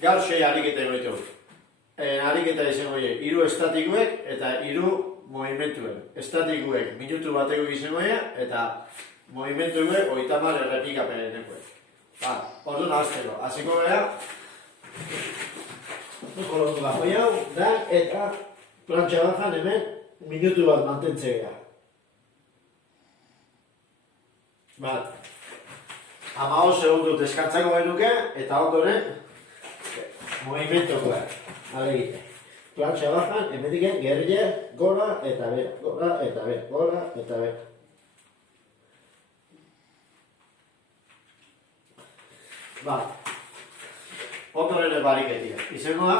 Gaur 6 ariketa egoitu. Ariketa izango dira, 3 estatikuek eta 3 movimentuen. Estatikuek minutu bateko izango dira eta movimentuek 30 errepikapenekoek. Orduan hasteko, hasiko gara. Kolotu gafoi hau, da, eta plantxa bajan hemen minutu bat mantentzea. 15 segundu deskantzako genuke eta ondoren movimentokoa. Alegite. Plantxa bajan, hemendik gerrille, gora eta bera, gora eta bera, gora eta bera. Ondoren bariketia. Izango da,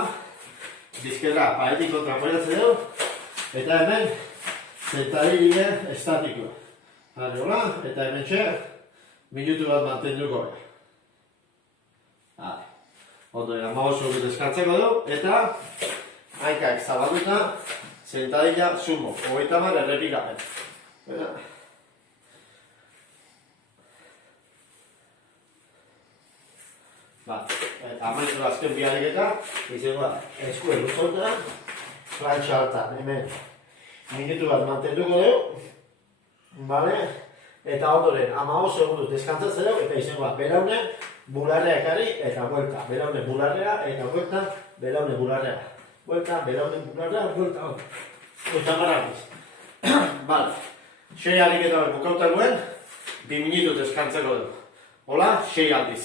bizkerra paretik kontra apoiatzen dugu, eta hemen sentadilla estatikoa. Hola, eta hemen minutu bat mantenduko gara. Ondoren 15 segundu deskantzeko dugu, eta hankak zabalduta sentadilla sumo, 30 errepikapen. Amaitu azken bi ariketa, izango da, eskuen luzonta, plantxa altan, hemen minutu bat mantenduko dugu, eta ondoren 15 segundu deskantzatzen dugu, eta izango da, belaune, bularrea ekari eta buelta, belaune bularrea eta buelta, belaune bularrea, buelta, belaune bularrea, buelta, buelta marabiz. 6 ariketa bukauta guen, 2 minutu deskantzeko dugu. Hola, 6 aldiz.